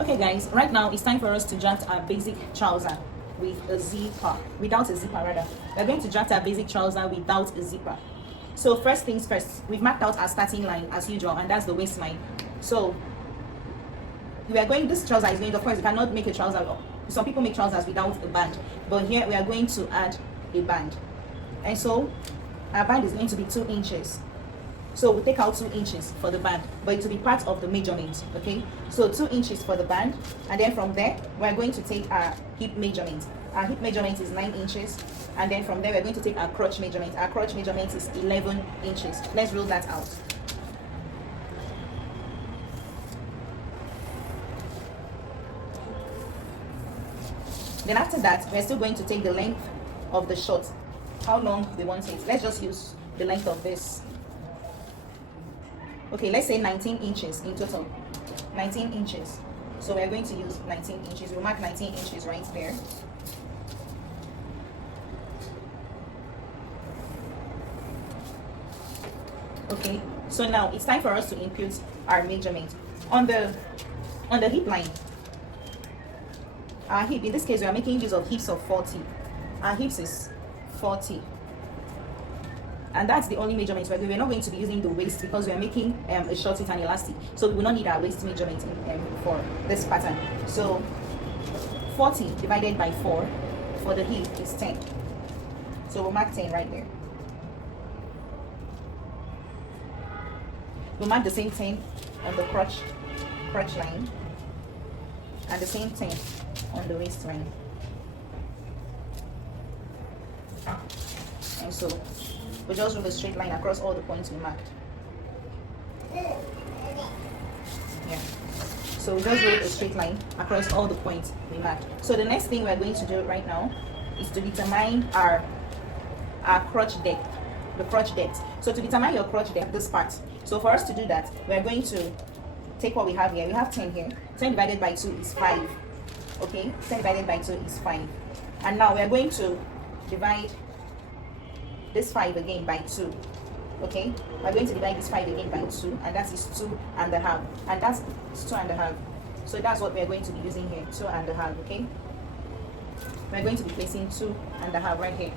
Okay guys, right now it's time for us to draft our basic trouser with a zipper, without a zipper rather. We're going to draft our basic trouser without a zipper. So first things first, we've marked out our starting line as usual, and that's the waistline. So we are going, this trouser is going, of course you cannot make a trouser, some people make trousers without a band, but here we are going to add a band. And so our band is going to be 2 inches. So we take out 2 inches for the band, but it will be part of the measurement. Okay, so 2 inches for the band, and then from there we're going to take our hip measurement. Our hip measurement is 9 inches, and then from there we're going to take our crotch measurement. Our crotch measurement is 11 inches. Let's roll that out. Then after that, we're still going to take the length of the short, how long we want it. Let's just use the length of this. Okay, let's say 19 inches in total. 19 inches. So we're going to use 19 inches. We'll mark 19 inches right there. Okay, so now it's time for us to input our measurement. On the hip line, our hip, in this case we are making use of hips of 40. Our hips is 40. And that's the only measurement. We're not going to be using the waist because we are making a short with an elastic, so we will not need our waist measurement for this pattern. So 40 divided by 4 for the hip is 10, so we'll mark 10 right there. We'll mark the same 10 on the crotch line, and the same 10 on the waistline. And so we just draw a straight line across all the points we marked. Yeah. So we just draw a straight line across all the points we marked. So the next thing we're going to do right now is to determine our crotch depth, the crotch depth. So to determine your crotch depth, this part. So for us to do that, we're going to take what we have here. We have 10 here. 10 divided by 2 is 5. Okay, 10 divided by 2 is 5. And now we're going to divide this 5 again by 2. Okay, we're going to divide this 5 again by 2, and that is 2.5, and that's 2.5. So that's what we're going to be using here, 2.5. Okay, we're going to be placing 2.5 right here,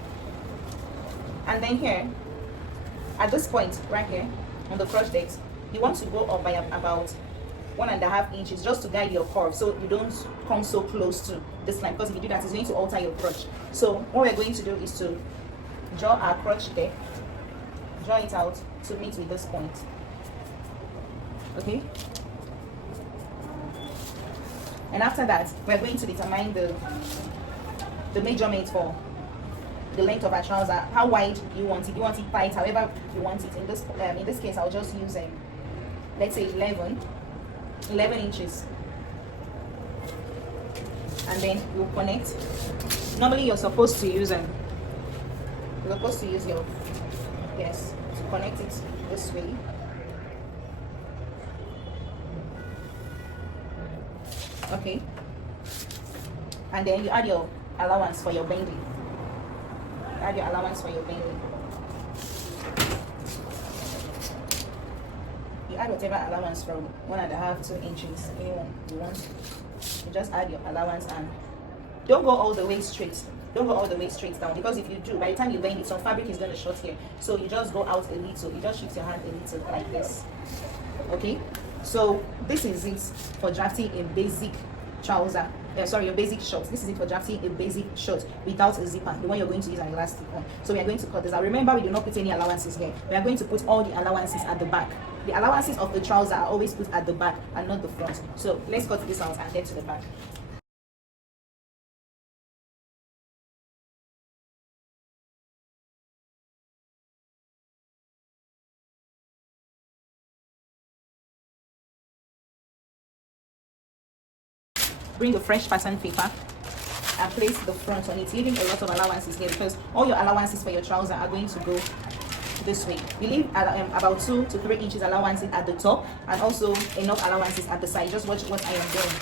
and then here at this point right here on the crotch depth, you want to go up by about 1.5 inches just to guide your curve, so you don't come so close to this line, because if you do that, it's going to alter your crotch. So what we're going to do is to draw our crotch depth, draw it out to meet with this point. Okay, and after that we're going to determine the measurement for the length of our trouser. How wide you want it? You want it tight, however you want it. In this case I'll just use let's say 11 inches, and then we'll connect. Normally you're supposed to use your to connect it this way. Okay, and then you add your allowance for your bending. Add your allowance for your bending. You add whatever allowance from 1.5 to 2 inches, anyone you want. You just add your allowance, and don't go all the way straight. Don't go all the way straight down, because if you do, by the time you bend it, some fabric is going to short here. So you just go out a little. You just shift your hand a little like this. Okay, so this is it for drafting a basic trouser. A basic short. This is it for drafting a basic short without a zipper, the one you're going to use an elastic on. So we are going to cut this out. Remember, we do not put any allowances here. We are going to put all the allowances at the back. The allowances of the trouser are always put at the back and not the front. So let's cut this out and get to the back. Bring a fresh pattern paper and place the front on it, leaving a lot of allowances here, because all your allowances for your trouser are going to go this way. You leave about 2 to 3 inches allowances at the top, and also enough allowances at the side. Just watch what I am doing.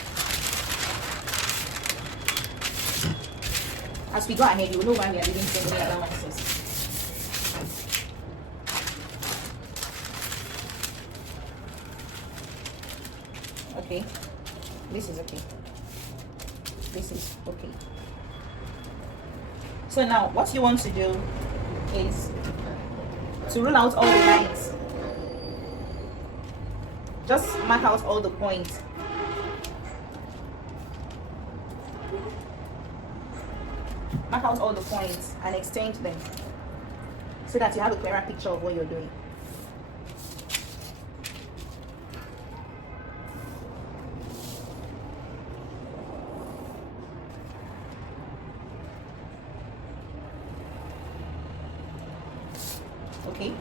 As we go ahead, you will know why we are leaving so many allowances. Okay, This is okay. This is okay. So now what you want to do is to rule out all the lines. Just mark out all the points. Mark out all the points and extend them so that you have a clearer picture of what you're doing. Okay,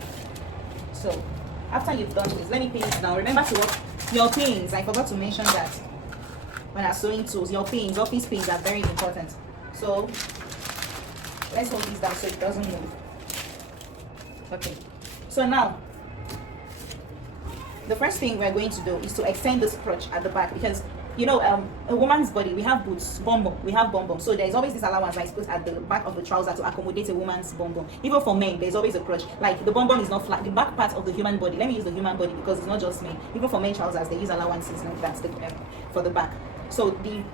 so after you've done this, let me pin it down. Remember to work your pins. I forgot to mention that when I'm sewing tools, your pins, office pins are very important. So let's hold this down so it doesn't move. Okay, so now the first thing we're going to do is to extend this crotch at the back, because you know, a woman's body, we have boots, bum bum, we have bum bum. So there's always this allowance that is put at the back of the trouser to accommodate a woman's bum bum. Even for men, there's always a crotch. Like the bum bum is not flat. The back part of the human body, let me use the human body because it's not just men. Even for men trousers, they use allowances like that for the back. So the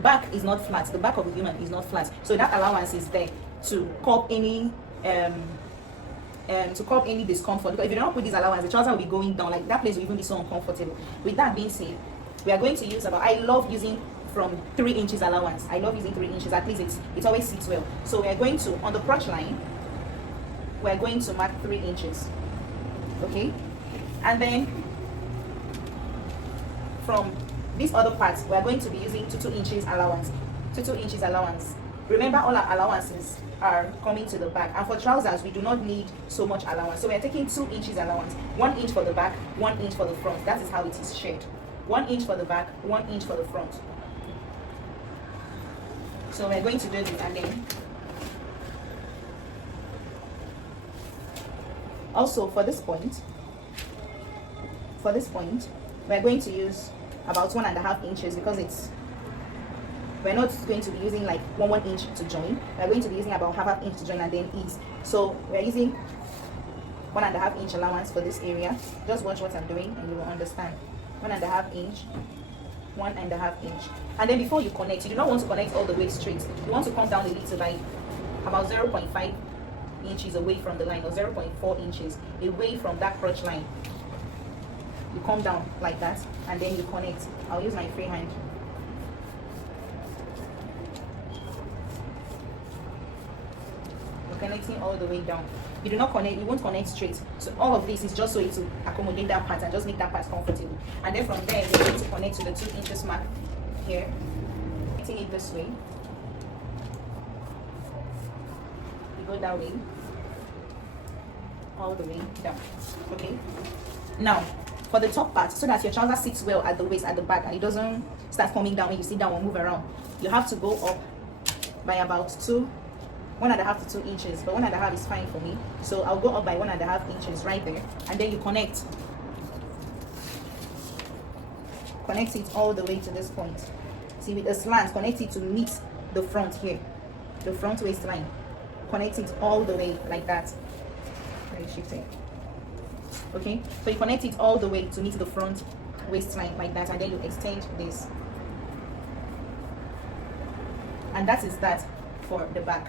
back is not flat. The back of the human is not flat. So that allowance is there to curb any discomfort. Because if you don't put this allowance, the trouser will be going down. Like that place will even be so uncomfortable. With that being said, we are going to use I love using from 3 inches allowance. I love using 3 inches, at least it always sits well. So we are going to, on the crotch line, we are going to mark 3 inches. Okay? And then from this other part, we are going to be using 2 inches allowance. 2 inches allowance. Remember, all our allowances are coming to the back. And for trousers, we do not need so much allowance. So we are taking 2 inches allowance. 1 inch for the back, 1 inch for the front. That is how it is shared. 1 inch for the back, 1 inch for the front. So we're going to do this, and then also for this point, we're going to use about 1.5 inches because we're not going to be using like 1 inch to join. We're going to be using about half inch to join and then ease. So we're using 1.5 inch allowance for this area. Just watch what I'm doing and you will understand. 1.5 inch, 1.5 inch. And then before you connect, you do not want to connect all the way straight. You want to come down a little, like about 0.5 inches away from the line, or 0.4 inches away from that crotch line. You come down like that and then you connect. I'll use my free hand. You're connecting all the way down. You do not connect, you won't connect straight. So all of this is just so it to accommodate that part and just make that part comfortable. And then from there, you're going to connect to the 2 inches mark here. Connecting it this way. You go that way. All the way down. Okay? Now, for the top part, so that your trouser sits well at the waist, at the back, and it doesn't start coming down when you sit down or move around, you have to go up by about 1.5 to 2 inches, but 1.5 is fine for me. So I'll go up by 1.5 inches right there, and then you connect it all the way to this point. See, with the slant, connect it to meet the front here, the front waistline. Connect it all the way like that. Very shifting. Okay, so you connect it all the way to meet the front waistline like that, and then you extend this, and that is that for the back.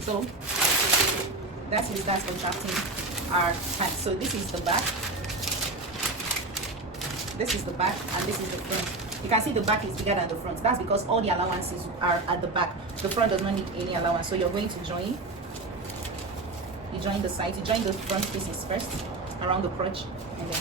So that's contracting our pants. So this is the back, and this is the front. You can see the back is bigger than the front. That's because all the allowances are at the back. The front does not need any allowance. So you're going to join. You join the sides. You join the front pieces first around the crotch, and then